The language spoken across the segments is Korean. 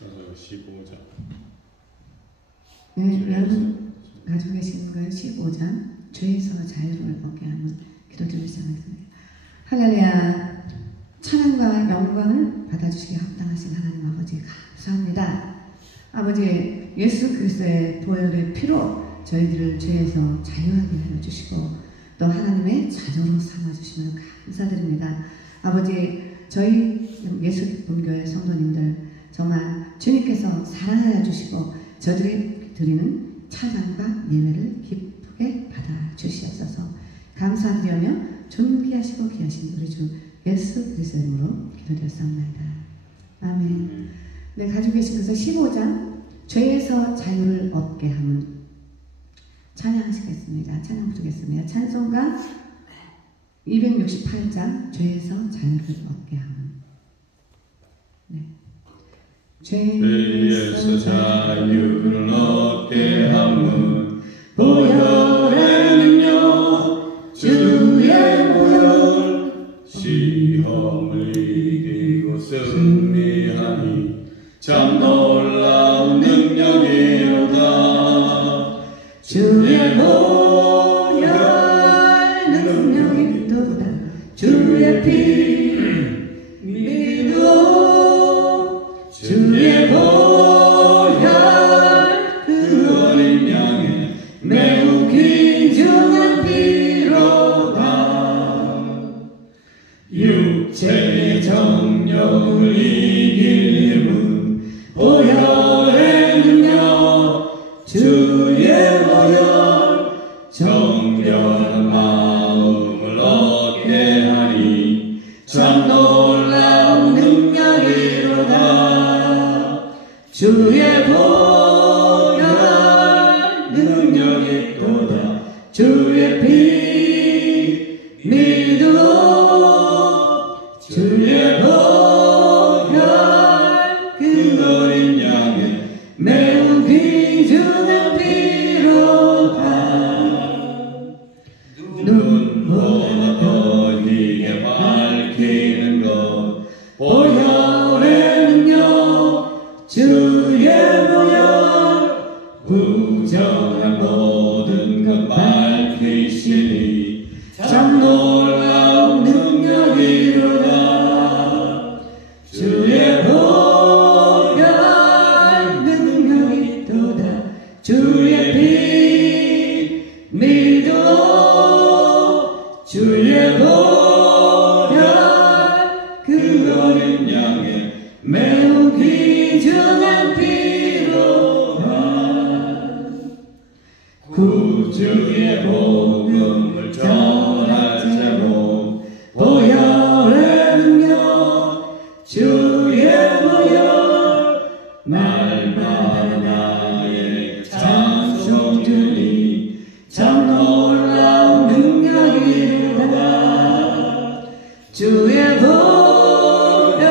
15장. 네, 여러분 가지고 계시는 거예요. 15장 죄에서 자유를 얻게 하는 기도들을 시작하겠습니다. 할렐루야. 찬양과 영광을 받아주시기 합당하신 하나님 아버지 감사합니다. 아버지 예수 그리스도의 보혈의 피로 저희들을 죄에서 자유하게 해주시고 또 하나님의 자녀로 삼아주시면 감사드립니다. 아버지 저희 예수 본교의 성도님들 정말 주님께서 사랑하여 주시고 저들이 드리는 찬양과 예배를 기쁘게 받아주시옵소서. 감사드리며 존귀하시고 귀하신 우리 주 예수 그리스도의 이름으로 기도드렸사옵나이다. 아멘. 네, 가지고 계신 것은 15장 죄에서 자유를 얻게 함은 찬양하시겠습니다. 찬양 부르겠습니다. 찬송가 268장 죄에서 자유를 얻게 함은. 네. 죄에서 자유를 얻게 함은 보혈의 능력 주의 보혈 시험을 이기고 승리하니 참 놀라운 능력이로다. 주의 보혈 능력이 또다. 주의 피 믿어 주의 보혈 그 어린 양의 매우 귀중한 피로다. 육체의 정욕을 이길 힘은 보혈의 능력 주의 보혈 정결한 마음을 얻게 하니 참 놀라운 능력이로다. 주의 보혈 능력이 또다. 주의 피 믿어 주의 보혈 그 어린 양의 매우 귀중한 피로다. 눈보다 더 희게 밝히는 것 보혈의 능력 주의 보혈 부정한 모든 것 밝히시니 참 놀라운 능력이로다. 주의 보혈 능력이 또다. 주의 피 믿어 주의 보혈 그 어린 양의 매우 귀중한 피로다. 구주의 복음을 전할 제목 보혈의 능력 주의 보혈 날마다 나의 찬송 주니 참 놀라운 능력이로다. 주의 보혈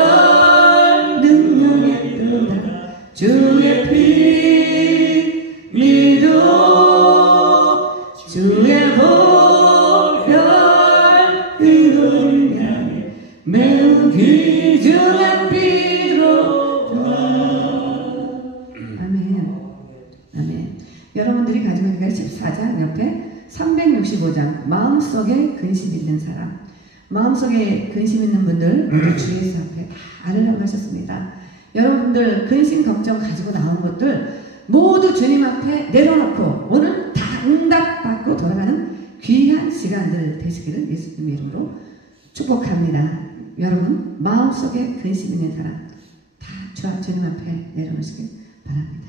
능력이 또다. 주의 피 믿어 주의 보혈 그 어린 양의 매우 귀중한 피로다. 아멘. 아멘. 여러분들이 가지고 있는 게 14장 옆에 365장 마음속에 근심 있는 사람. 마음속에 근심 있는 분들 모두 주 예수 앞에 다 아뢰라고 하셨습니다. 여러분들 근심 걱정 가지고 나온 것들 모두 주님 앞에 내려놓고 오늘 다 응답받고 돌아가는 귀한 시간들 되시기를 예수님의 이름으로 축복합니다. 여러분 마음속에 근심 있는 사람 다 주님 앞에 내려놓으시길 바랍니다.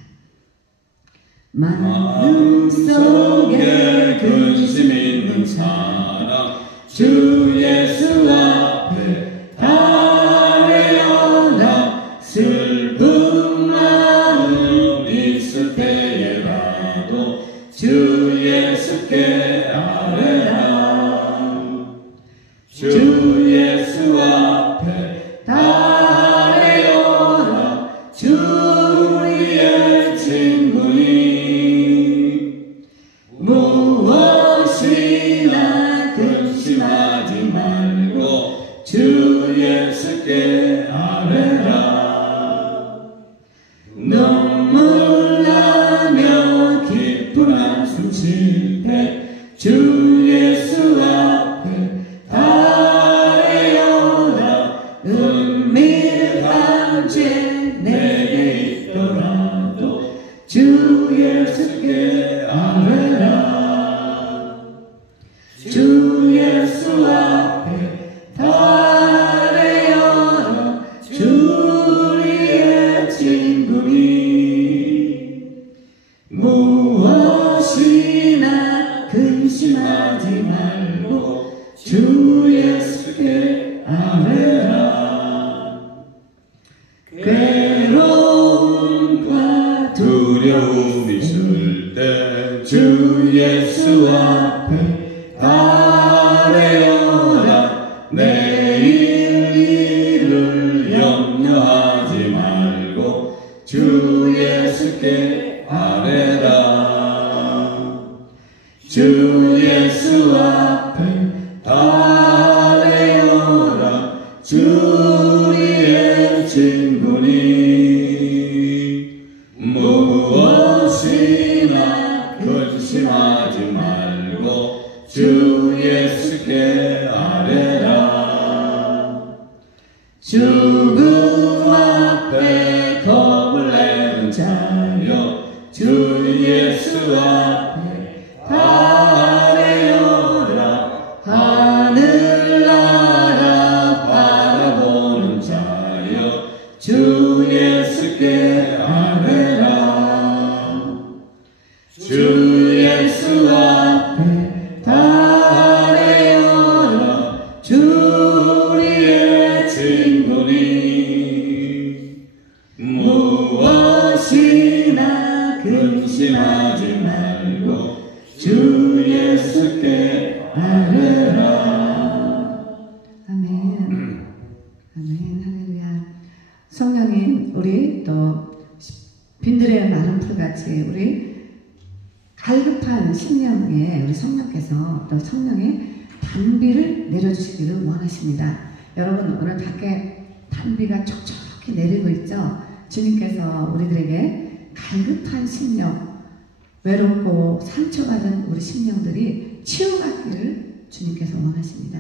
마음속에 근심 있는 사람 주 예수 앞에 아뢰어라. 슬픈 마음 있을 때에라도 주 예수께 아뢰라. 주 예수 앞에 아뢰어라. 주 우리의 친구니 무엇이나 근심하지 말라. 주의 친구니 무엇이나 근심하지 말고 주 예수께 아뢰라. 죽음 앞에 겁을 내는 자여 주 예수 앞에 다 아뢰어라. 하늘나라 바라보는 자여 주 예수께 아뢰라. 주 예수 앞에 다 아뢰어라. 주 우리의 친구니 무엇이나 근심하지 말고 주 예수께 아뢰라. 아멘. 아멘. 할렐루야. 성령님, 우리 또 빈들의 마른 풀같이 우리 갈급한 심령에 우리 성령께서 또 성령의 단비를 내려주시기를 원하십니다. 여러분, 오늘 밖에 단비가 촉촉히 내리고 있죠? 주님께서 우리들에게 갈급한 심령, 외롭고 상처받은 우리 심령들이 치유받기를 주님께서 원하십니다.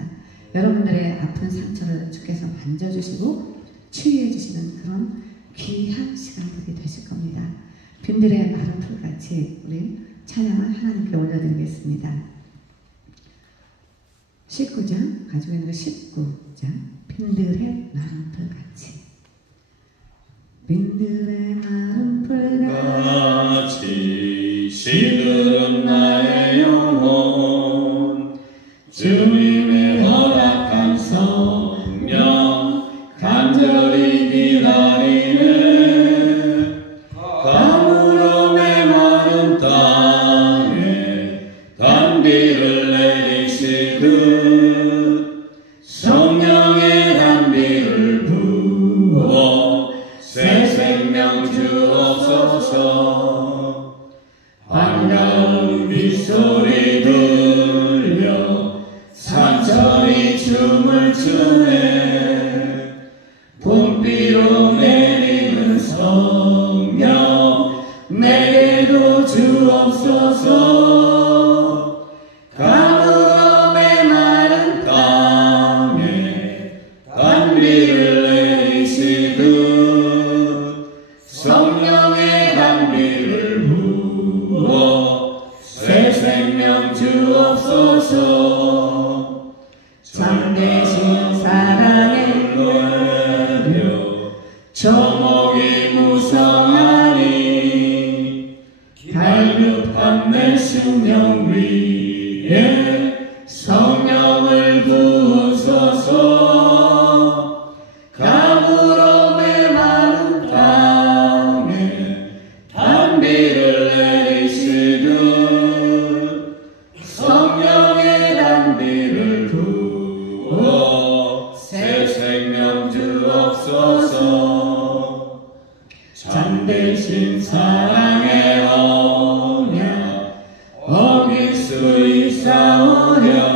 여러분들의 아픈 상처를 주께서 만져주시고 치유해 주시는 그런 귀한 시간들이 되실 겁니다. 빈들의 마른 풀같이 우리 찬양을 하나님께 올려드리겠습니다. 19장 가지고 있는 거 19장 빈들의 마른 풀같이. 빈들의 마른 풀같이 시들은 나의 영혼 주님의 허락한 성령 간절히 기다리네. 가물어 메마른 땅에 단비를 내리시듯 성령의 단비를 부어 새 생명 주옵소서. 반가운 빗소리 들려 산천이 춤을 추네. 봄비로 내리는 성령 내게도 주옵소서. 가물어 메마른 땅에 단비를 내리시듯 성령의 단비를 부어 새 생명 주옵소서. 참되신 사랑의 내려 저목이 무성하니 갈급한 내 심령 위에 성령을 부으소서. 가물어 메마른 땅에 단비를 내리시듯 성령의 단비를 부어 새 생명 주옵소서. 참되신 사랑의 언약 어길 수 있사오랴.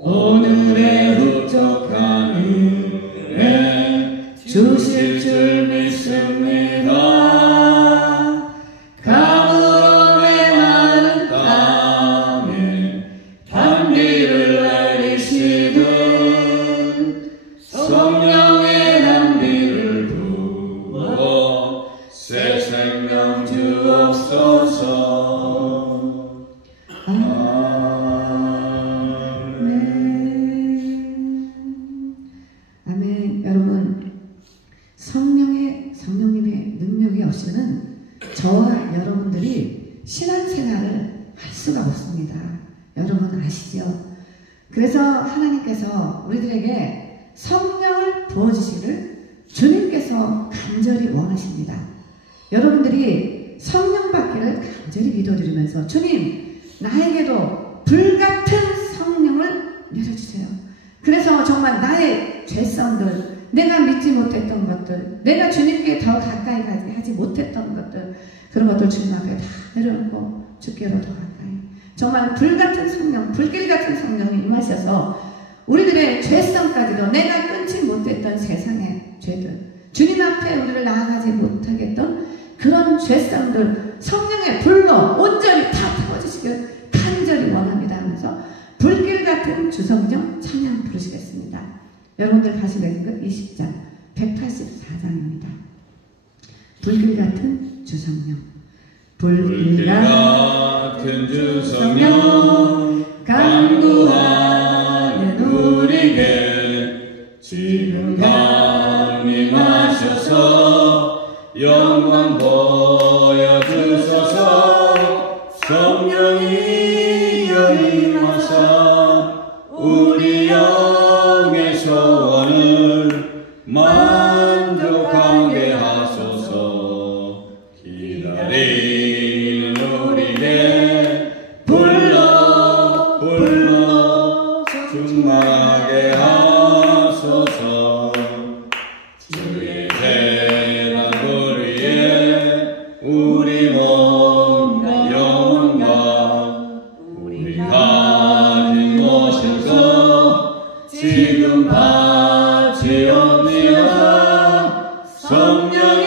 오늘의 흡족한 은혜 주실 줄 믿습니다. 가물어 메마른 땅에 단비를 내리시듯 성령의 단비를 부어 새 생명 주옵소서. 아멘. 여러분, 성령님의 능력이 없이는 저와 여러분들이 신앙생활을 할 수가 없습니다. 여러분 아시죠? 그래서 하나님께서 우리들에게 성령을 부어주시기를 주님께서 간절히 원하십니다. 여러분들이 성령 받기를 간절히 기도드리면서 주님, 나에게도 불같은 성령을 내려주세요. 그래서 정말 나의 죄성들, 내가 믿지 못했던 것들, 내가 주님께 더 가까이 하지 못했던 것들, 그런 것들 주님 앞에 다 내려놓고 주께로 더 가까이, 정말 불같은 성령, 불길 같은 성령이 임하셔서 우리들의 죄성까지도 내가 끊지 못했던 세상의 죄들, 주님 앞에 우리를 나아가지 못하겠던 그런 죄성들 성령의 불로 온전히 다 태워주시길 간절히 원합니다 하면서 불길 같은 주성령 찬양 부르시겠습니다. 여러분들 가시게 된 20장 184장입니다. 불길 같은 주성령, 불길 같은 주성령 간구하는 우리에게 지금 강림하셔서 영광 보여주소서. 성령이 임하사 우리 영의 소원을 만족하게 하소서. 기다리는 우리에게 불러 충만하게 하소서. 주의 재단 우리의 우리 몸과 영혼과 우리 가진 모든 것 지금 바치옵니다. 성령이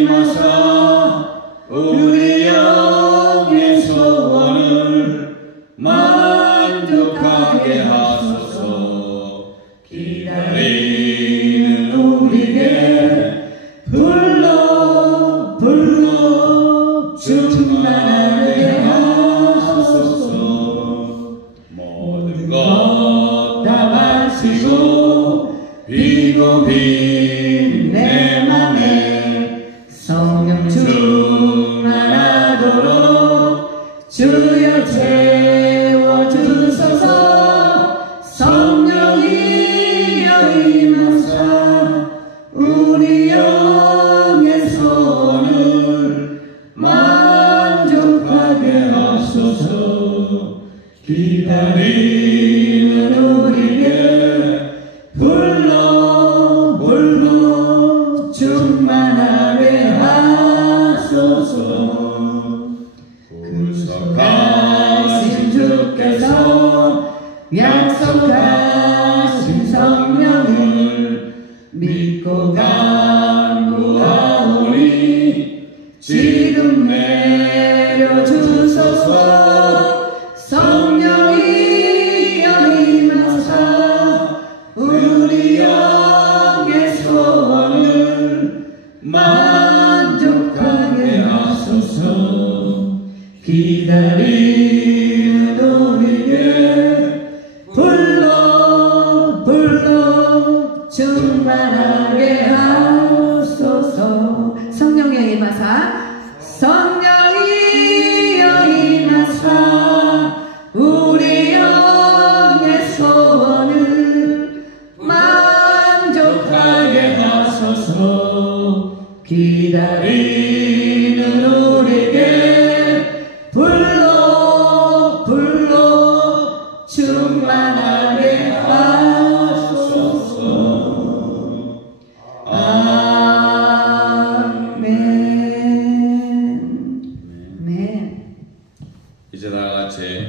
임하사 우리 영의 소원을 만족하게 하소서. 기다리는 우리에게 불러 충만하게 하소서. 모든 것 다 마시고 비고 빈 내 맘에 성령 충만하도록 주여 채워주소서. 성령이 임하사 우리 영의 소원을 만족하게 하소서. 기다리는 우리에게 불러 충만하게 하소서. 구속하신 주께서 약속하신 성령을 믿고 간구하오니 지금 내려주소서. 성령이 임하사 우리 영의 소원을 만족하게 하소서. 기다리는 우리에게 불러 충만하게 하소서. 성령이 임하사 우리 영의 소원을 만족하게 하소서. 기다리는 우리에게 불러 충만하게 하소서. 아멘. 이제 다 같이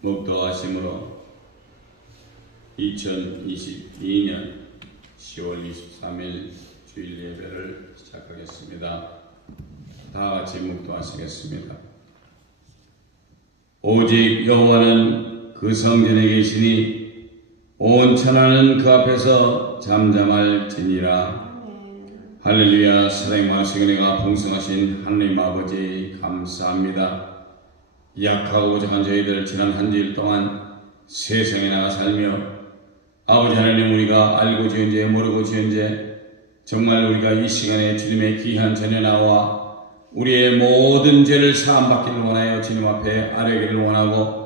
목도하심으로 2022년 10월 23일 주일 예배를 시작하겠습니다. 다 같이 목도하시겠습니다. 오직 여호와는 그 성전에 계시니 온 천하는 그 앞에서 잠잠할지니라. 할렐루야. 사랑과 시근혜가 풍성하신 하나님 아버지 감사합니다. 약하고 부족한 저희들 지난 한 주일 동안 세상에 나가 살며 아버지 하나님 우리가 알고 지은 죄 모르고 지은 죄 정말 우리가 이 시간에 주님의 귀한 전에 나와 우리의 모든 죄를 사함받기를 원하여 주님 앞에 아뢰기를 원하고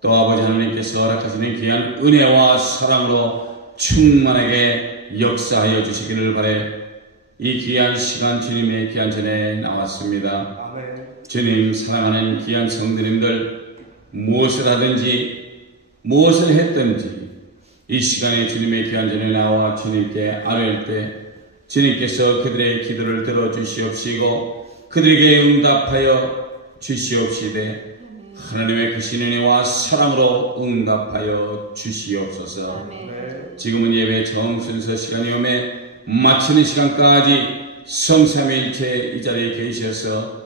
또 아버지 하나님께서 허락하시는 귀한 은혜와 사랑으로 충만하게 역사하여 주시기를 바래 이 귀한 시간 주님의 귀한 전에 나왔습니다. 주님 사랑하는 귀한 성도님들 무엇을 하든지 무엇을 했든지 이 시간에 주님의 귀한 전에 나와 주님께 아뢰을 때 주님께서 그들의 기도를 들어주시옵시고 그들에게 응답하여 주시옵시되 하나님의 크신 은혜와 사랑으로 응답하여 주시옵소서. 지금은 예배 정순서 시간이 오매 마치는 시간까지 성삼위일체 이 자리에 계셔서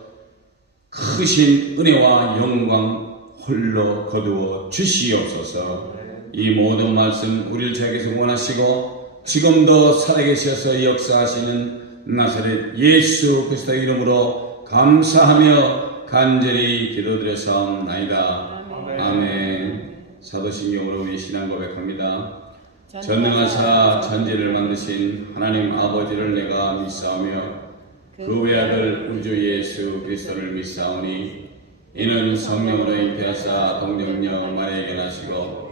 크신 은혜와 영광 홀로 거두어 주시옵소서. 이 모든 말씀 우리를 저에게서 원하시고 지금도 살아계셔서 역사하시는 나사렛 예수 그리스도의 이름으로 감사하며 간절히 기도드렸사옵나이다. 아멘. 사도신경으로 우리 신앙 고백합니다. 전능하사 천지를 만드신 하나님 아버지를 내가 믿사오며 그 외아들 우주 예수 그리스도를 믿사오니 이는 성령으로 잉태하사 동정녀 마리아에게 나시고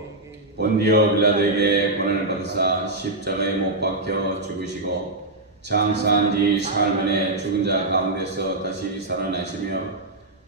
본디오 빌라도에게 고난을 받으사 십자가에 못 박혀 죽으시고 장사한 지 사흘 만에 죽은 자 가운데서 다시 살아나시며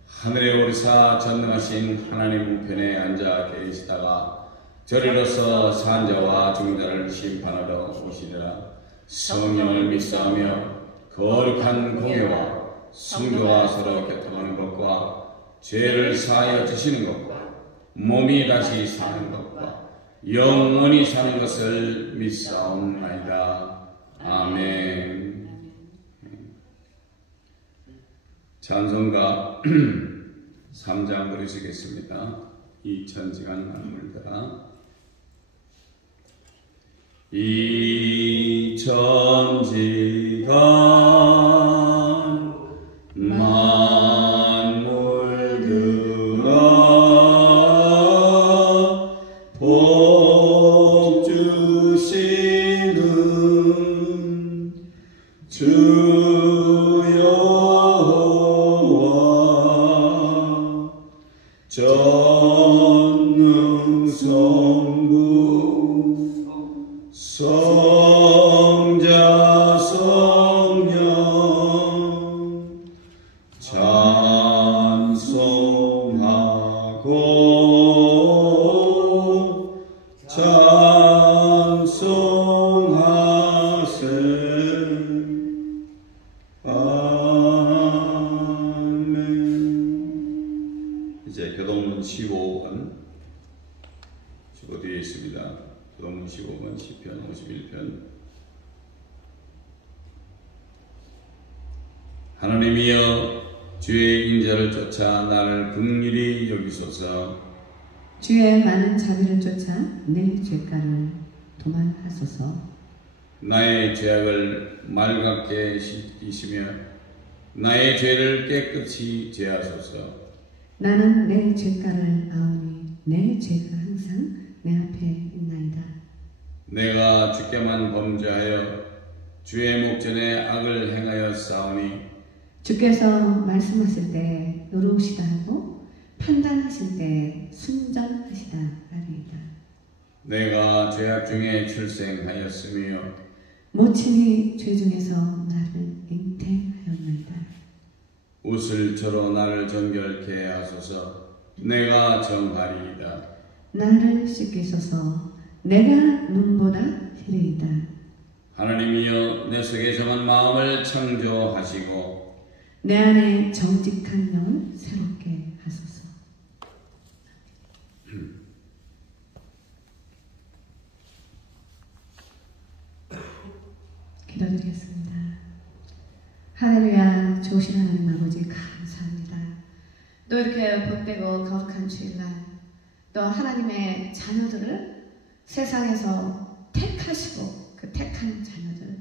하늘에 오르사 전능하신 하나님 우편에 앉아 계시다가 저리로서 산 자와 죽은 자를 심판하러 오시리라. 성령을 믿사오며 거룩한 공예와 성도와 서로 교통하는 것과 죄를 사하여 주시는 것과 몸이 다시 사는 것과 영원히 사는 것을 믿사옵나이다. 아멘. 찬송가 3장 부르시겠습니다. 이천지간 만물들아. 이천지간 만물들아 복 주시는 주 여호와 전능성부 성자 성령 찬송하고 찬송하세. 아멘. 이제 교동문 15번 주보 뒤에 있습니다. 교동문 15번 시편 51편. 하나님이여 주의 인자를 쫓아 나를 긍휼히 여기소서. 주의 많은 자비를 쫓아 내 죄가를 도말하소서. 나의 죄악을 맑게 씻기시며 나의 죄를 깨끗이 제하소서. 나는 내 죄가를 아오니 내 죄가 항상 내 앞에 있나이다. 내가 주께만 범죄하여 주의 목전에 악을 행하여 싸우니 주께서 말씀하실 때 의로우시다 하고 판단하실 때 순전하시다 하리이다. 내가 죄악 중에 출생하였으며 모친이 죄 중에서 나를 잉태하였나이다. 웃을 저로 나를 정결케 하소서. 내가 정하리이다. 나를 씻기소서. 내가 눈보다 희레이다. 하나님이여 내 속에 정한 마음을 창조하시고 내 안에 정직한 영을 새롭게 하소서. 기도드리겠습니다. 할렐루야. 좋으신 하나님 아버지 감사합니다. 또 이렇게 복되고 거룩한 주일날 또 하나님의 자녀들을 세상에서 택하시고 그 택한 자녀들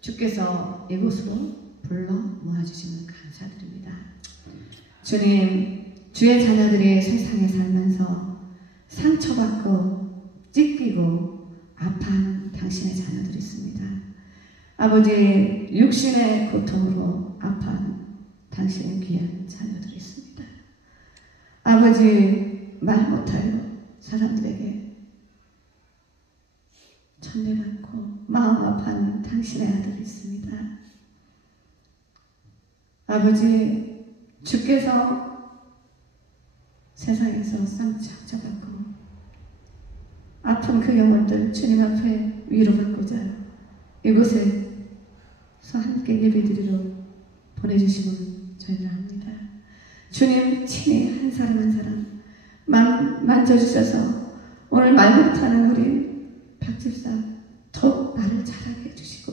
주께서 이곳으로 불러 모아주시면 감사드립니다. 주님, 주의 자녀들이 세상에 살면서 상처받고 찢기고 아파하는 당신의 자녀들이 있습니다. 아버지, 육신의 고통으로 아파하는 당신의 귀한 자녀들이 있습니다. 아버지, 말 못하여 사람들에게 천대받고 마음 아파하는 당신의 아들이 있습니다. 아버지, 주께서 세상에서 상처받고 아픈 그 영혼들 주님 앞에 위로받고자 이곳에서 함께 예배드리러 보내주심을 저희가 합니다. 주님 친히 한 사람 한 사람 만져주셔서 오늘 말 못하는 우리 박 집사 더욱 말을 잘하게 해주시고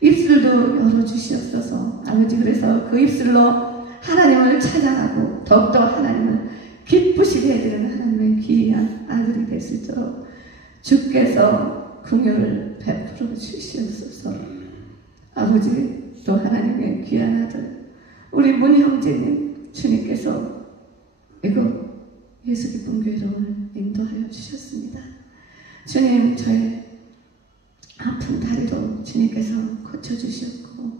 입술도 열어주시옵소서. 아버지, 그래서 그 입술로 하나님을 찬양하고 더욱더 하나님을 기쁘시게 해드리는 하나님의 귀한 아들이 될 수 있도록 주께서 긍휼을 베풀어 주시옵소서. 아버지, 또 하나님의 귀한 아들 우리 문 형제님, 주님께서 이거 예수 기쁨 교회로 인도하여 주셨습니다. 주님, 저의 아픈 다리도 주님께서 고쳐주셨고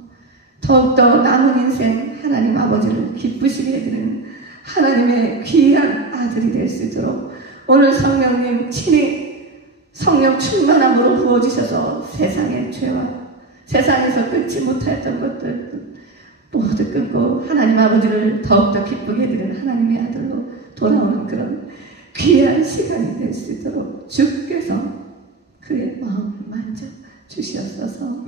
더욱더 남은 인생 하나님 아버지를 기쁘시게 해드리는 하나님의 귀한 아들이 될 수 있도록 오늘 성령님 친히 성령 충만함으로 부어주셔서 세상의 죄와 세상에서 끊지 못하였던 것들 모두 끊고 하나님 아버지를 더욱더 기쁘게 해드리는 하나님의 아들로 돌아오는 그런 귀한 시간이 될 수 있도록 주께서 그의 마음을 만져 주시옵소서.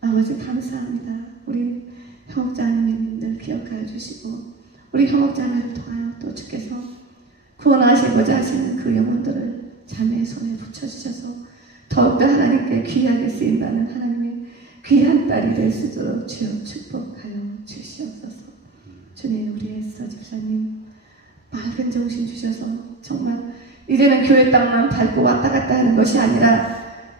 아버지 감사합니다. 우리 형목자매님들 기억하여 주시고 우리 형목자매를 통하여 또 주께서 구원하시고자 하시는 그 영혼들을 자매의 손에 붙여주셔서 더욱더 하나님께 귀하게 쓰인다는 하나님의 귀한 딸이 될 수 있도록 주여 축복하여 주시옵소서. 주님, 우리 에스더 집사님 맑은 정신 주셔서 정말 이제는 교회 땅만 밟고 왔다 갔다 하는 것이 아니라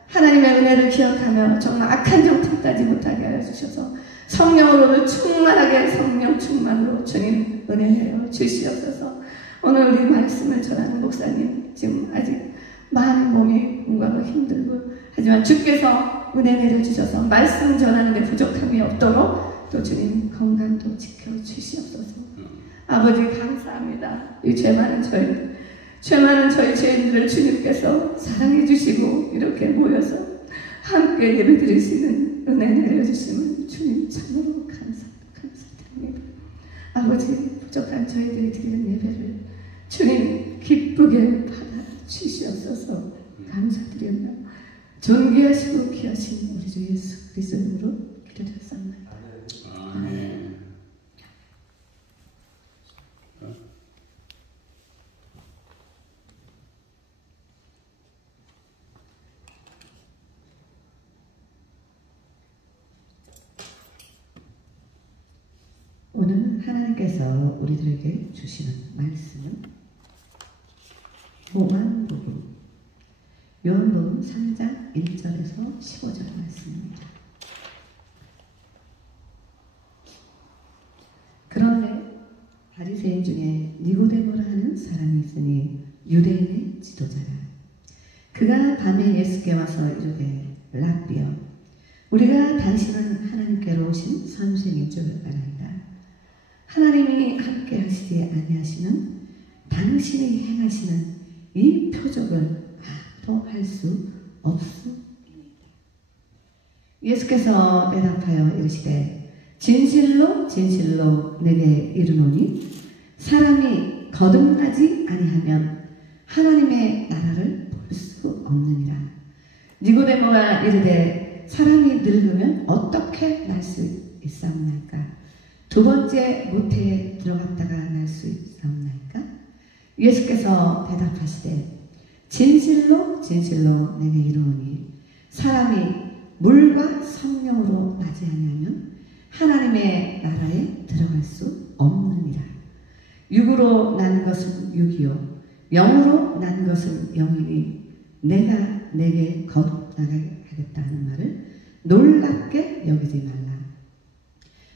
하나님의 은혜를 기억하며 정말 악한 정탐 따지 못하게 하여 주셔서 성령으로 충만하게 성령 충만으로 주님 은혜 내려 주시옵소서. 오늘 우리 말씀을 전하는 목사님 지금 아직 많은 몸이 공부하고 힘들고 하지만 주께서 은혜 내려 주셔서 말씀 전하는 데 부족함이 없도록 또 주님 건강도 지켜주시옵소서. 아버지 감사합니다. 이 죄 많은 저희 죄인들을 주님께서 사랑해 주시고 이렇게 모여서 함께 예배 드릴 수 있는 은혜 내려주시면 주님 참으로 감사드립니다. 아버지, 부족한 저희들이 드리는 예배를 주님 기쁘게 받아 주시옵소서. 감사드립니다. 존귀하시고 귀하신 우리 주 예수 그리스도 이름으로 기도드렸습니다. 아멘. 오늘 하나님께서 우리들에게 주시는 말씀은 요한복음 3장 1절에서 15절 말씀입니다. 그런데 바리새인 중에 니고데모라 하는 사람이 있으니 유대인의 지도자라. 그가 밤에 예수께 와서 이르되 랍비여, 우리가 당신은 하나님께로 오신 선생인 줄 알아이다. 하나님이 함께 하시지 아니하시는 당신이 행하시는 이 표적을 아무도 할 수 없으니이다. 예수께서 대답하여 이르시되 진실로 진실로 내게 이르노니 사람이 거듭나지 아니하면 하나님의 나라를 볼 수 없느니라. 니고데모가 이르되 사람이 늙으면 어떻게 날 수 있사옵나이까? 두 번째 모태에 들어갔다가 날 수 있사옵나이까? 예수께서 대답하시되 진실로 진실로 내게 이르노니 사람이 물과 성령으로 나지 아니하면 하나님의 나라에 들어갈 수 없느니라. 육으로 난 것은 육이요 영으로 난 것은 영이니 내가 내게 거듭나게 하겠다 하는 말을 놀랍게 여기지 말라.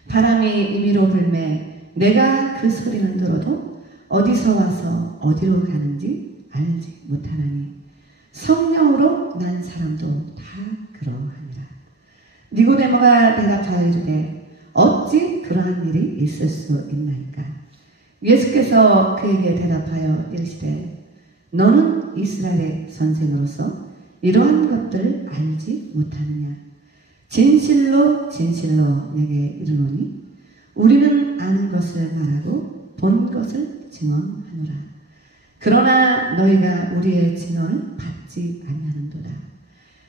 바람이 임의로 불매 내가 그 소리는 들어도 어디서 와서 어디로 가는지 알지 못하나니 성령으로 난 사람도 다 그러하니라. 니고데모가 대답하여 이르되 어찌 그러한 일이 있을 수 있나이까? 예수께서 그에게 대답하여 이르시되 너는 이스라엘의 선생으로서 이러한 것들을 알지 못하느냐? 진실로 진실로 내게 이르노니 우리는 아는 것을 말하고 본 것을 증언하노라. 그러나 너희가 우리의 증언을 받지 아니하는도다.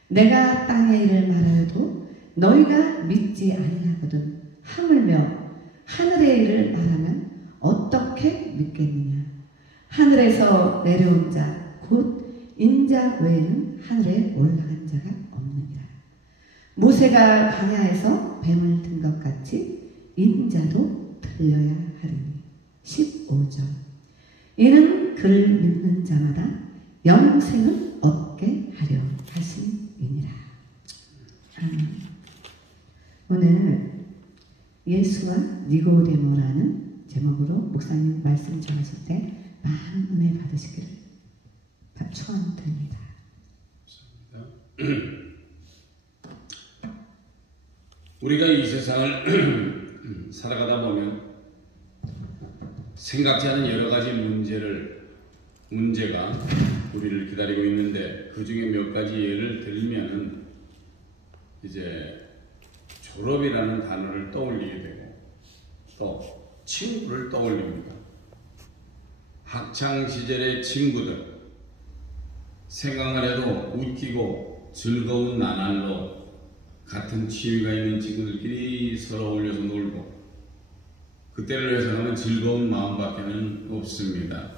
내가 땅의 일을 말하여도 너희가 믿지 아니하거든 하물며 하늘의 일을 말하면 어떻게 믿겠느냐. 하늘에서 내려온 자 곧 인자 외에는 하늘에 올라간 자가 없느니라. 모세가 광야에서 뱀을 든 것 같이 인자도 들려야 하리니. 15절. 이는 그를 믿는 자마다 영생을 얻게 하려 하심이니라. 아멘. 오늘 예수와 니고데모라는 제목으로 목사님 말씀 전하실 때 많은 은혜 받으시기를 축원드립니다. 우리가 이 세상을 살아가다 보면 생각지 않은 여러 가지 문제가 우리를 기다리고 있는데, 그 중에 몇 가지 예를 들면은 이제 졸업이라는 단어를 떠올리게 되고, 또 친구를 떠올립니다. 학창 시절의 친구들, 생각만 해도 웃기고 즐거운 나날로 같은 취미가 있는 친구들끼리 서로 어울려서 놀고, 그때를 회상하면 즐거운 마음밖에는 없습니다.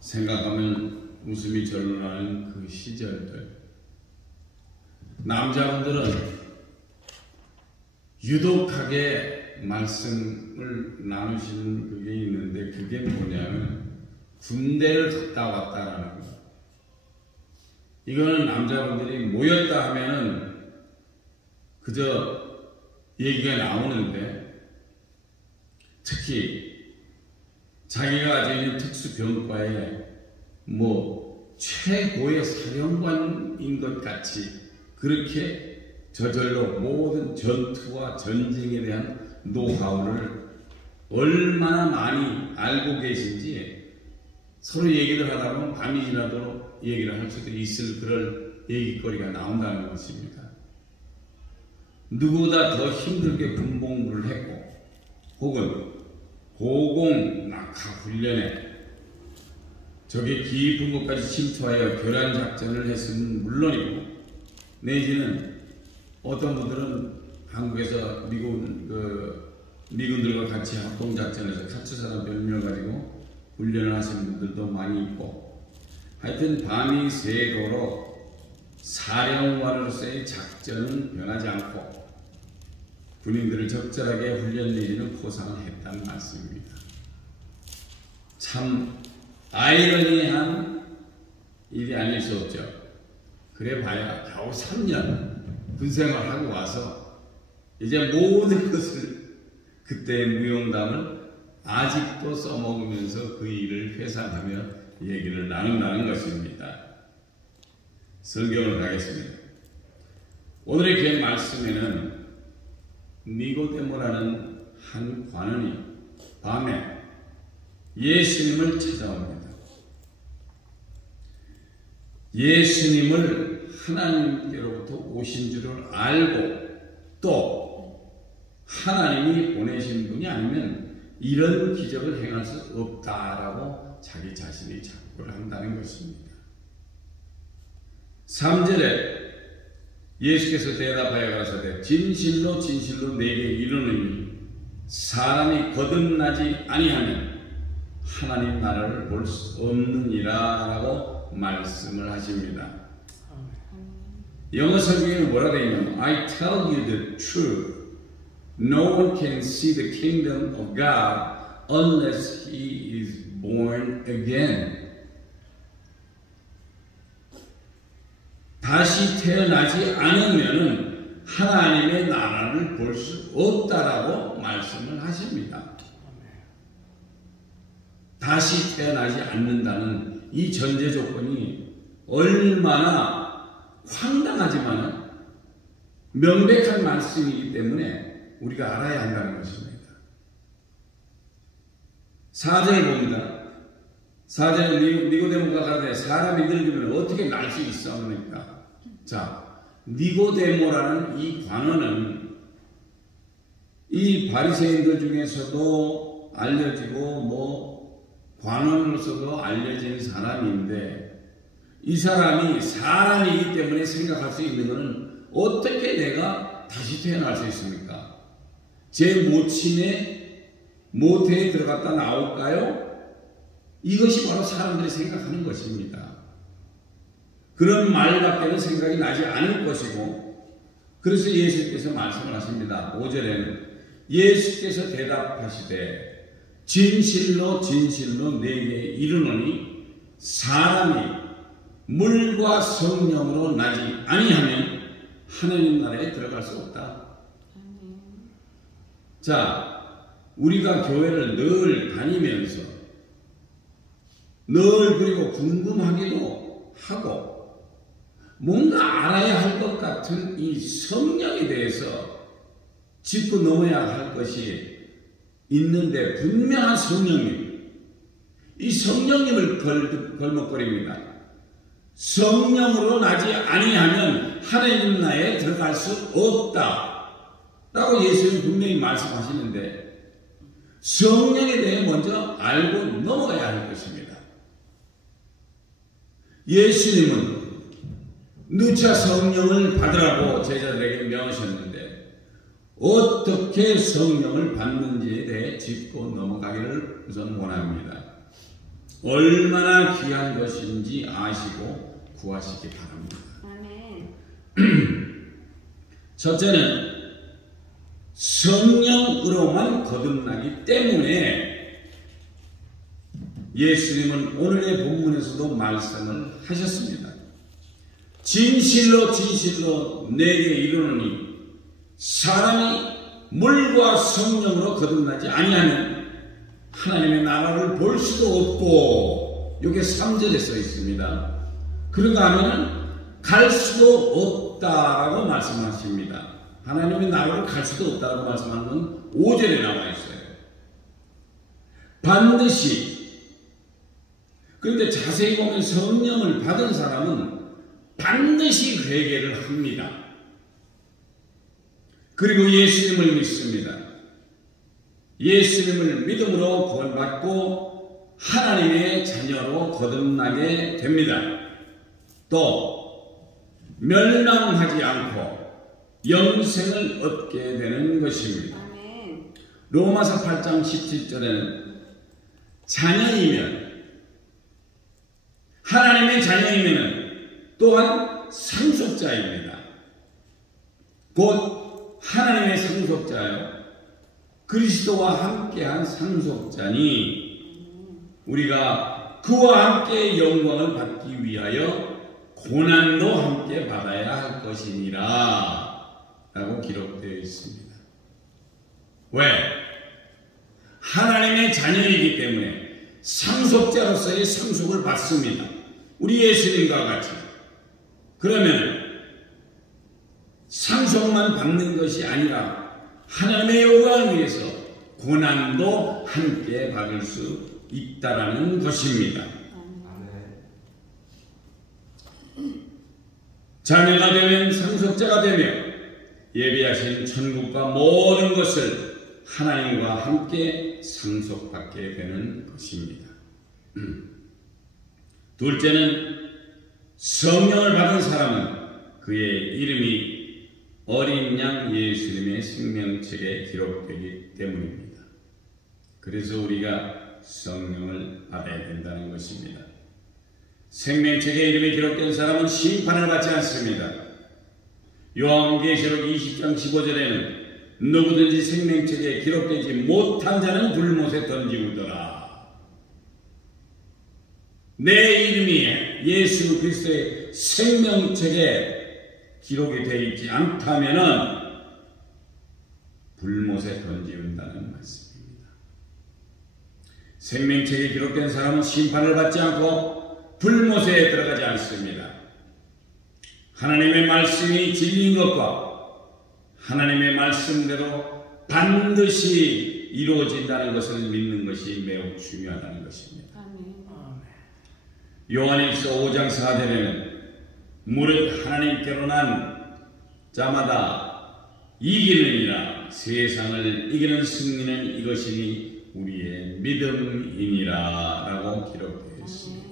생각하면 웃음이 절로 나는 그 시절들. 남자분들은 유독하게 말씀을 나누시는 그게 있는데, 그게 뭐냐면 군대를 갔다 왔다라는 거예요. 이거는 남자분들이 모였다 하면은 그저 얘기가 나오는데, 특히 자기가 가지고 있는 특수병과에 최고의 사령관인 것 같이 그렇게 저절로 모든 전투와 전쟁에 대한 노하우를 얼마나 많이 알고 계신지 서로 얘기를 하다 보면 밤이 지나도록 얘기를 할 수도 있을 그럴 얘기거리가 나온다는 것입니다. 누구보다 더 힘들게 군복무를 했고, 혹은 고공 낙하 훈련에 적의 깊은 곳까지 침투하여 교란 작전을 했으면 물론이고, 내지는 어떤 분들은 한국에서 미군들과 같이 합동작전에서 카츠사나 별명을 가지고 훈련을 하시는 분들도 많이 있고, 하여튼 밤이 새도록 사령관으로서의 작전은 변하지 않고 군인들을 적절하게 훈련 내지는 포상을 했다는 말씀입니다. 참 아이러니한 일이 아닐 수 없죠. 그래 봐야 겨우 3년 군생활하고 와서 이제 모든 것을, 그때의 무용담을 아직도 써먹으면서 그 일을 회상하며 얘기를 나눈다는 것입니다. 설교를 하겠습니다. 오늘의 그 말씀에는 니고데모라는 한 관원이 밤에 예수님을 찾아옵니다. 예수님을 하나님께로부터 오신 줄을 알고, 또 하나님이 보내신 분이 아니면 이런 기적을 행할 수 없다라고 자기 자신이 자부를 한다는 것입니다. 3절에 예수께서 대답하여 가라사대 진실로 진실로 내게 이르노니 사람이 거듭나지 아니하면 하나님 나라를 볼 수 없느니라 라고 말씀을 하십니다. 영어 성경에는 뭐라 되어 있냐면 I tell you the truth. No one can see the kingdom of God unless he is born again. 다시 태어나지 않으면 하나님의 나라를 볼 수 없다라고 말씀을 하십니다. 다시 태어나지 않는다는 이 전제 조건이 얼마나 황당하지만 명백한 말씀이기 때문에 우리가 알아야 한다는 것입니다. 4절 봅니다. 4절에 니고데모가 가라되 사람이 늙으면 어떻게 날 수 있사옵니까? 자, 니고데모라는 이 관원은 이 바리새인들 중에서도 알려지고 관원으로서도 알려진 사람인데, 이 사람이 사람이기 때문에 생각할 수 있는 것은 어떻게 내가 다시 태어날 수 있습니까? 제 모친의 모태에 들어갔다 나올까요? 이것이 바로 사람들이 생각하는 것입니다. 그런 말밖에는 생각이 나지 않을 것이고, 그래서 예수께서 말씀을 하십니다. 5절에는 예수께서 대답하시되 진실로 진실로 내게 이르노니 사람이 물과 성령으로 나지 아니하면 하나님 나라에 들어갈 수 없다. 자, 우리가 교회를 늘 다니면서 늘 그리고 궁금하기도 하고 뭔가 알아야 할 것 같은 이 성령에 대해서 짚고 넘어야 할 것이 있는데, 분명한 성령님, 이 성령님을 걸먹거립니다. 성령으로 나지 아니하면 하나님 나라에 들어갈 수 없다 라고 예수님이 분명히 말씀하시는데, 성령에 대해 먼저 알고 넘어가야 할 것입니다. 예수님은 누차 성령을 받으라고 제자들에게 명하셨는데 어떻게 성령을 받는지에 대해 짚고 넘어가기를 우선 원합니다. 얼마나 귀한 것인지 아시고 구하시기 바랍니다. 아멘. 첫째는 성령으로만 거듭나기 때문에 예수님은 오늘의 본문에서도 말씀을 하셨습니다. 진실로 진실로 내게 이르노니 사람이 물과 성령으로 거듭나지 아니하면 하나님의 나라를 볼 수도 없고, 이게 3절에 써 있습니다. 그런가 하면 갈 수도 없다라고 말씀하십니다. 하나님의 나라를 갈 수도 없다라고 말씀하는 건 5절에 나와 있어요. 반드시. 그런데 자세히 보면 성령을 받은 사람은 반드시 회개를 합니다. 그리고 예수님을 믿습니다. 예수님을 믿음으로 구원받고 하나님의 자녀로 거듭나게 됩니다. 또 멸망하지 않고 영생을 얻게 되는 것입니다. 로마서 8장 17절에는 자녀이면, 하나님의 자녀이면 또한 상속자입니다. 곧 하나님의 상속자요, 그리스도와 함께한 상속자니 우리가 그와 함께 영광을 받기 위하여 고난도 함께 받아야 할 것이니라 라고 기록되어 있습니다. 왜? 하나님의 자녀이기 때문에 상속자로서의 상속을 받습니다. 우리 예수님과 같이. 그러면 상속만 받는 것이 아니라 하나님의 영광을 위해서 고난도 함께 받을 수 있다라는 것입니다. 자녀가 되면, 상속자가 되며 예비하신 천국과 모든 것을 하나님과 함께 상속받게 되는 것입니다. 둘째는 성령을 받은 사람은 그의 이름이 어린 양 예수님의 생명책에 기록되기 때문입니다. 그래서 우리가 성령을 받아야 된다는 것입니다. 생명책에 이름이 기록된 사람은 심판을 받지 않습니다. 요한계시록 20장 15절에는 누구든지 생명책에 기록되지 못한 자는 불못에 던지우더라. 내 이름이 예수 그리스도의 생명책에 기록이 되어 있지 않다면은 불못에 던지운다는 말씀입니다. 생명책에 기록된 사람은 심판을 받지 않고 불못에 들어가지 않습니다. 하나님의 말씀이 진리인 것과 하나님의 말씀대로 반드시 이루어진다는 것을 믿는 것이 매우 중요하다는 것입니다. 요한일서 5장 4절에는 무릇 하나님께로 난 자마다 이기느니라. 세상을 이기는 승리는 이것이니 우리의 믿음이니라 라고 기록되어 있습니다.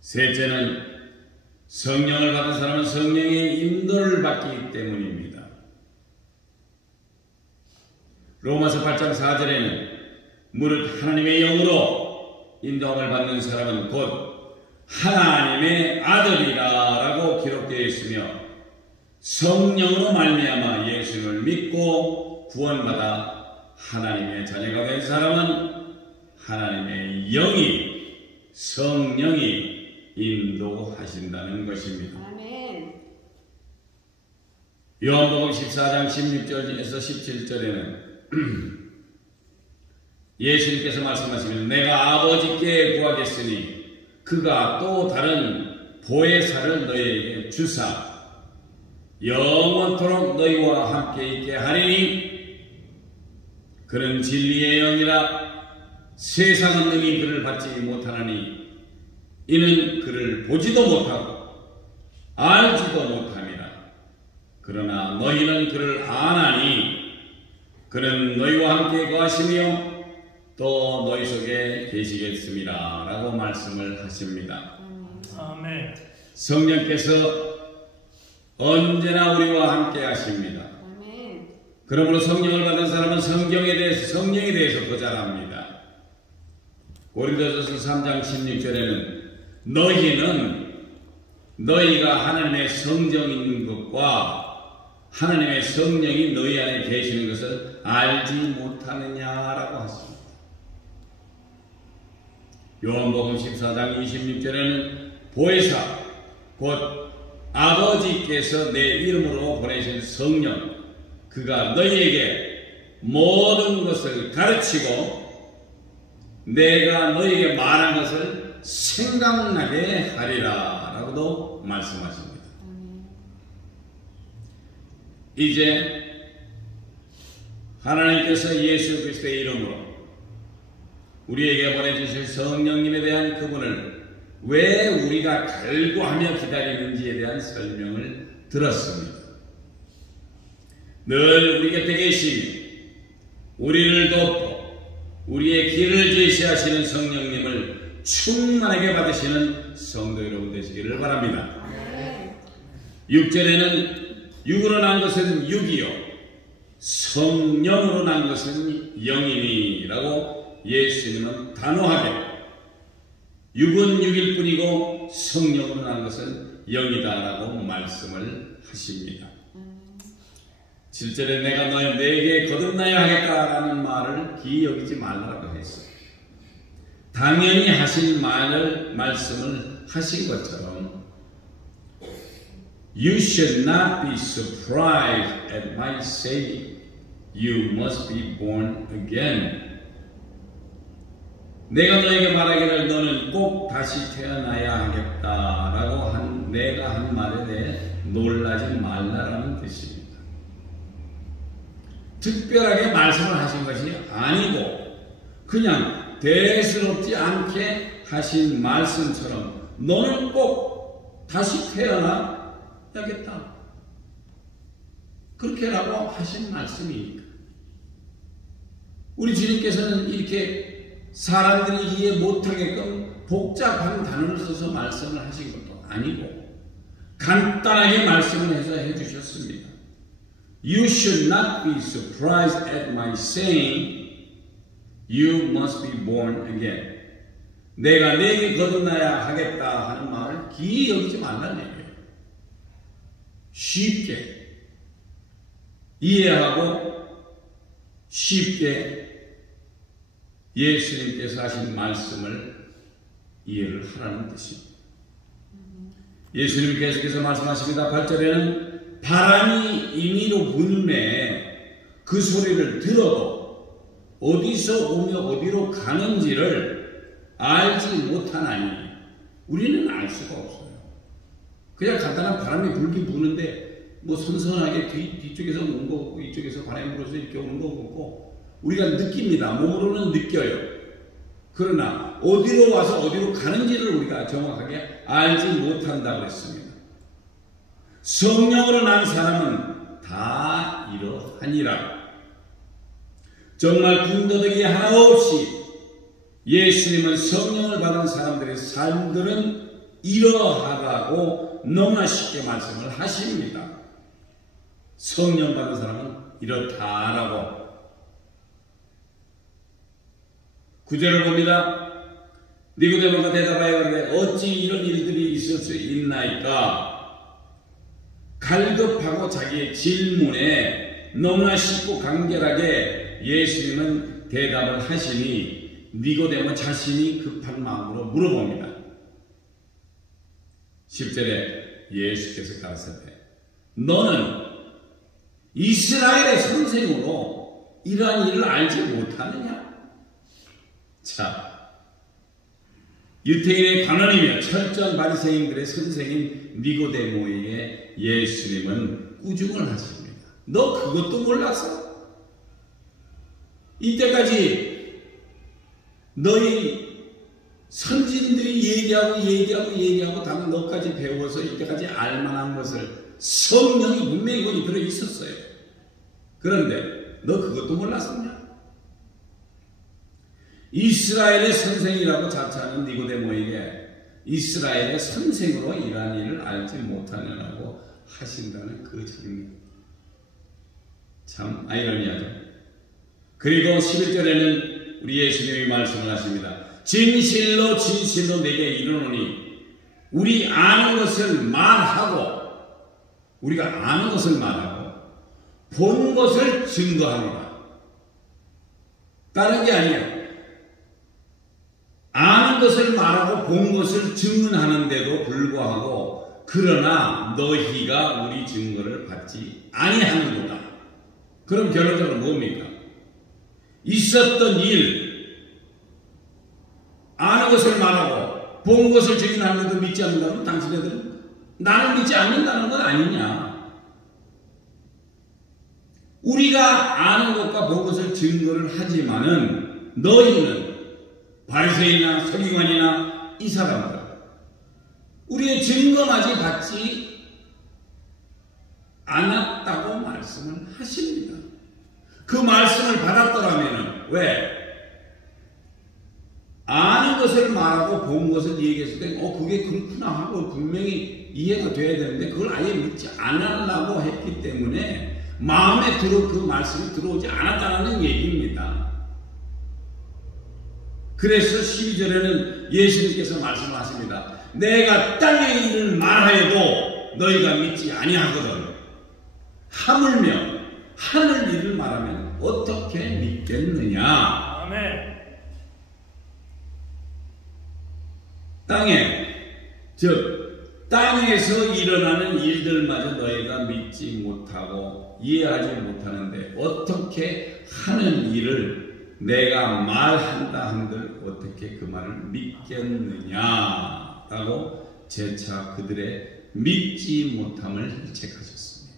셋째는 성령을 받은 사람은 성령의 인도를 받기 때문입니다. 로마서 8장 4절에는 무릇 하나님의 영으로 인도함을 받는 사람은 곧 하나님의 아들이라 라고 기록되어 있으며 성령으로 말미암아 예수를 믿고 구원받아 하나님의 자녀가 된 사람은 하나님의 영이 성령이 인도하신다는 것입니다. 아멘. 요한복음 14장 16절에서 17절에는 예수님께서 말씀하시면 내가 아버지께 구하겠으니 그가 또 다른 보혜사를 너희에게 주사 영원토록 너희와 함께 있게 하리니 그는 진리의 영이라 세상은 능히 그를 받지 못하나니 이는 그를 보지도 못하고 알지도 못함이라. 그러나 너희는 그를 아나니 그는 너희와 함께 거하시며 또 너희 속에 계시겠습니다 라고 말씀을 하십니다. 아멘. 성령께서 언제나 우리와 함께 하십니다. 아멘. 그러므로 성령을 받은 사람은 성령에 대해서 더 잘합니다. 고린도전서 3장 16절에는 너희는 너희가 하나님의 성령인 것과 하나님의 성령이 너희 안에 계시는 것을 알지 못하느냐라고 하십니다. 요한복음 14장 26절에는 보혜사 곧 아버지께서 내 이름으로 보내신 성령 그가 너희에게 모든 것을 가르치고 내가 너희에게 말한 것을 생각나게 하리라 라고도 말씀하십니다. 이제 하나님께서 예수 그리스도의 이름으로 우리에게 보내주실 성령님에 대한 그분을 왜 우리가 갈구하며 기다리는지에 대한 설명을 들었습니다. 늘 우리 곁에 계시며 우리를 돕고 우리의 길을 제시하시는 성령님을 충만하게 받으시는 성도 여러분 되시기를 바랍니다. 6절에는 육으로 난 것은 육이요 성령으로 난 것은 영이니 라고 예수님은 단호하게 육은 육일 뿐이고 성령으로 난 것은 영이다 라고 말씀을 하십니다. 7절에 내가 너에게 거듭나야 하겠다라는 말을 기여기지 말라고 했어요. 당연히 하신 말씀을 하신 것처럼 You should not be surprised at my saying You must be born again. 내가 너에게 말하기를 너는 꼭 다시 태어나야 하겠다라고 내가 한 말에 대해 놀라지 말라라는 뜻입니다. 특별하게 말씀을 하신 것이 아니고 그냥 대수롭지 않게 하신 말씀처럼 너는 꼭 다시 태어나야겠다. 그렇게라고 하신 말씀이니까. 우리 주님께서는 이렇게 사람들이 이해 못하게끔 복잡한 단어를 써서 말씀을 하신 것도 아니고 간단하게 말씀을 해서 해주셨습니다. You should not be surprised at my saying You must be born again. 내가 내게 거듭나야 하겠다 하는 말을 기이 여기지 말라는 얘기예요. 쉽게 이해하고 쉽게 예수님께서 하신 말씀을 이해를 하라는 뜻입니다. 예수님 계속해서 말씀하십니다. 8절에는 바람이 임의로 부는에 그 소리를 들어도 어디서 오며 어디로 가는지를 알지 못하나니 우리는 알 수가 없어요. 그냥 간단한 바람이 불긴 부는데 뭐 선선하게 뒤쪽에서 오는 거 없고 이쪽에서 바람이 불어서 이렇게 오는 거 없고 우리가 느낍니다. 몸으로는 느껴요. 그러나 어디로 와서 어디로 가는지를 우리가 정확하게 알지 못한다고 그랬습니다. 성령으로 난 사람은 다 이러하니라. 정말 군더더기 하나 없이 예수님은 성령을 받은 사람들의 삶들은 이러하다고 너무나 쉽게 말씀을 하십니다. 성령 받은 사람은 이렇다라고 9절을 봅니다. 니고데모가 대답하여 가로되 어찌 이런 일들이 있을 수 있나이까. 갈급하고 자기의 질문에 너무나 쉽고 간결하게 예수님은 대답을 하시니 니고데모 자신이 급한 마음으로 물어봅니다. 10절에 예수께서 가라사대 너는 이스라엘의 선생으로 이러한 일을 알지 못하느냐? 자, 유태인의 관원이며 철저한 바리새인들의 선생인 니고데모에게 예수님은 꾸중을 하십니다. 너 그것도 몰랐어? 이때까지 너희 선진들이 얘기하고 다 너까지 배워서 이때까지 알만한 것을 성령이 분명히 거기 들어 있었어요. 그런데 너 그것도 몰랐었냐? 이스라엘의 선생이라고 자처하는 니고데모에게 이스라엘의 선생으로 이러한 일을 알지 못하느라고 하신다는 그 장면. 참 아이러니하죠. 그리고 11절에는 우리 예수님이 말씀을 하십니다. 진실로 진실로 내게 이르노니 우리가 아는 것을 말하고 본 것을 증거하노라. 다른 게 아니에요. 아는 것을 말하고 본 것을 증언하는데도 불구하고 그러나 너희가 우리 증거를 받지 아니하는구나. 그럼 결론적으로 뭡니까? 있었던 일, 아는 것을 말하고 본 것을 증언하는데도 믿지 않는다면 당신네들은 나를 믿지 않는다는 건 아니냐? 우리가 아는 것과 본 것을 증거를 하지만은 너희는 바리새인이나 서기관이나 이 사람들 우리의 증거마저 받지 않았다고 말씀을 하십니다. 그 말씀을 받았더라면 왜? 아는 것을 말하고 본 것을 얘기했을 때 그게 그렇구나 하고 분명히 이해가 돼야 되는데 그걸 아예 믿지 않으려고 했기 때문에 마음에 그 말씀이 들어오지 않았다는 얘기입니다. 그래서 12절에는 예수님께서 말씀하십니다. 내가 땅의 일을 말하여도 너희가 믿지 아니하거든. 하물며 하늘 일을 말하면 어떻게 믿겠느냐. 아멘. 땅에서 일어나는 일들마저 너희가 믿지 못하고 이해하지 못하는데 어떻게 하는 일을 내가 말한다 한들 어떻게 그 말을 믿겠느냐 라고 재차 그들의 믿지 못함을 일책하셨습니다.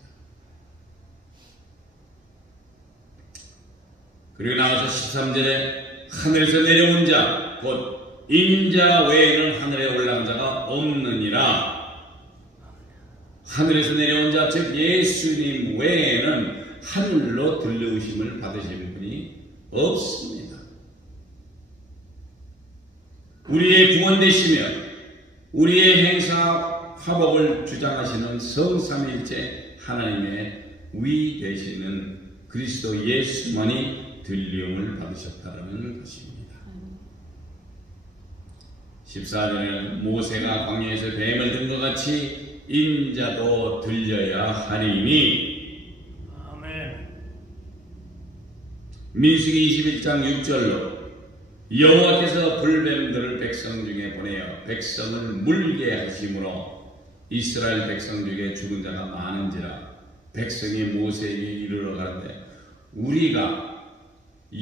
그리고 나와서 13절에 하늘에서 내려온 자 곧 인자 외에는 하늘에 올라간 자가 없느니라. 하늘에서 내려온 자 즉 예수님 외에는 하늘로 들려오심을 받으신 분이 없습니다. 우리의 구원되시며 우리의 행사 화복을 주장하시는 성삼위일체 하나님의 위 되시는 그리스도 예수만이 들려움을 받으셨다는 것입니다. 14절에는 모세가 광야에서 뱀을 든 것 같이 인자도 들려야 하리니. 아멘. 민수기 21장 6절로 여호와께서 불뱀들을 백성 중에 보내어 백성을 물게 하심으로 이스라엘 백성 중에 죽은 자가 많은지라. 백성이 모세에게 이르러 가는데 우리가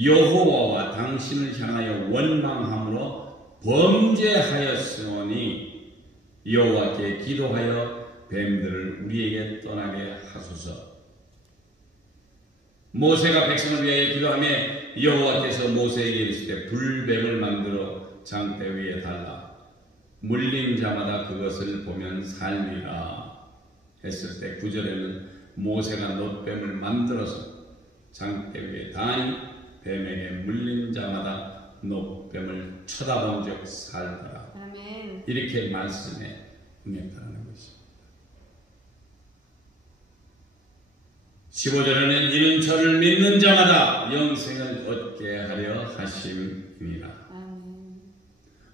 여호와와 당신을 향하여 원망함으로 범죄하였으니 여호와께 기도하여 뱀들을 우리에게 떠나게 하소서. 모세가 백성을 위하여 기도하며 여호와께서 모세에게 이르시되 불뱀을 만들어 장대 위에 달라 물린 자마다 그것을 보면 살리라 했을 때 9절에는 모세가 놋뱀을 만들어서 장대 위에 다니 뱀에게 물린 자마다 놋뱀을 쳐다본 적 살더라. 아멘. 이렇게 말씀에 응했다는 것입니다. 15절에는 이는 저를 믿는 자마다 영생을 얻게 하려 하심이니라.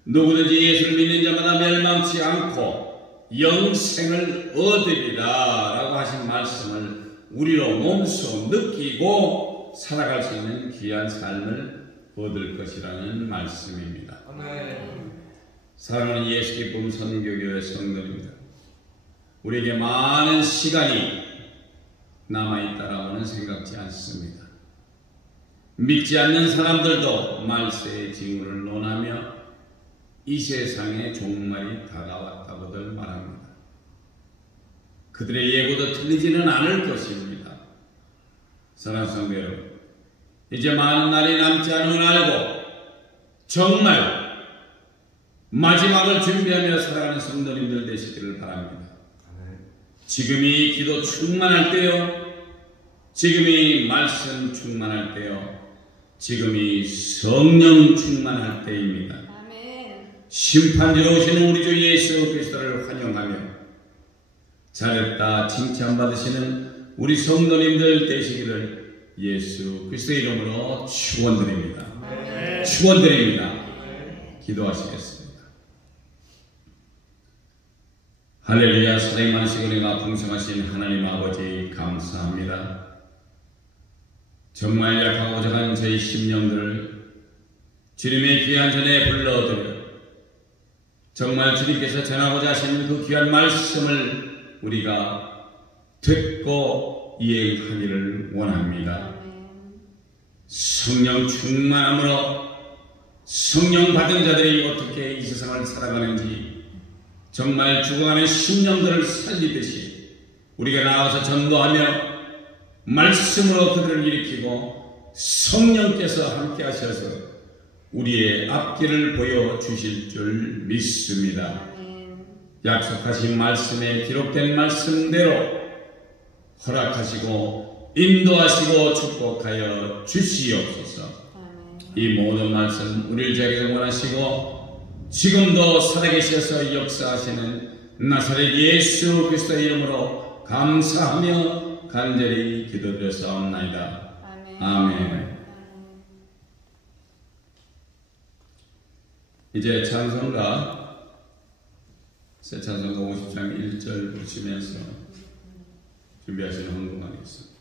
누구든지 예수를 믿는 자마다 멸망치 않고 영생을 얻으리라 라고 하신 말씀을 우리로 몸소 느끼고 살아갈 수 있는 귀한 삶을 얻을 것이라는 말씀입니다. 사랑하는 예수기쁨 선교교회 성도입니다. 우리에게 많은 시간이 남아있다라고는 생각지 않습니다. 믿지 않는 사람들도 말세의 징후를 논하며 이 세상의 종말이 다가왔다고들 말합니다. 그들의 예고도 틀리지는 않을 것입니다. 사랑하는 성도 여러분, 이제 많은 날이 남지 않음을 알고 정말 마지막을 준비하며 살아가는 성도님들 되시기를 바랍니다. 지금이 기도 충만할 때요, 지금이 말씀 충만할 때요, 지금이 성령 충만할 때입니다. 심판지로 오시는 우리 주 예수 그리스도를 환영하며 잘했다 칭찬받으시는 우리 성도님들 되시기를 예수 그리스도의 이름으로 축원드립니다. 축원드립니다. 기도하시겠습니다. 할렐루야. 사랑이 많으시고 은혜가 풍성하신 하나님 아버지 감사합니다. 정말 약하고 부족한 저희 심령들을 주님의 귀한 전에 불러드려 정말 주님께서 전하고자 하시는 그 귀한 말씀을 우리가 듣고 이행하기를 원합니다. 성령 충만함으로 성령 받은 자들이 어떻게 이 세상을 살아가는지 정말 죽어가는 심령들을 살리듯이 우리가 나와서 전도하며 말씀으로 그들을 일으키고 성령께서 함께 하셔서 우리의 앞길을 보여주실 줄 믿습니다. 약속하신 말씀에 기록된 말씀대로 허락하시고 인도하시고 축복하여 주시옵소서. 이 모든 말씀 우리를 저에게 원하시고 지금도 살아계셔서 역사하시는 나사렛 예수 그리스도의 이름으로 감사하며 간절히 기도드렸사옵나이다. 아멘. 이제 찬송가 새 찬송가 50장 1절 보시면서 준비하시는 헌금하겠습니다.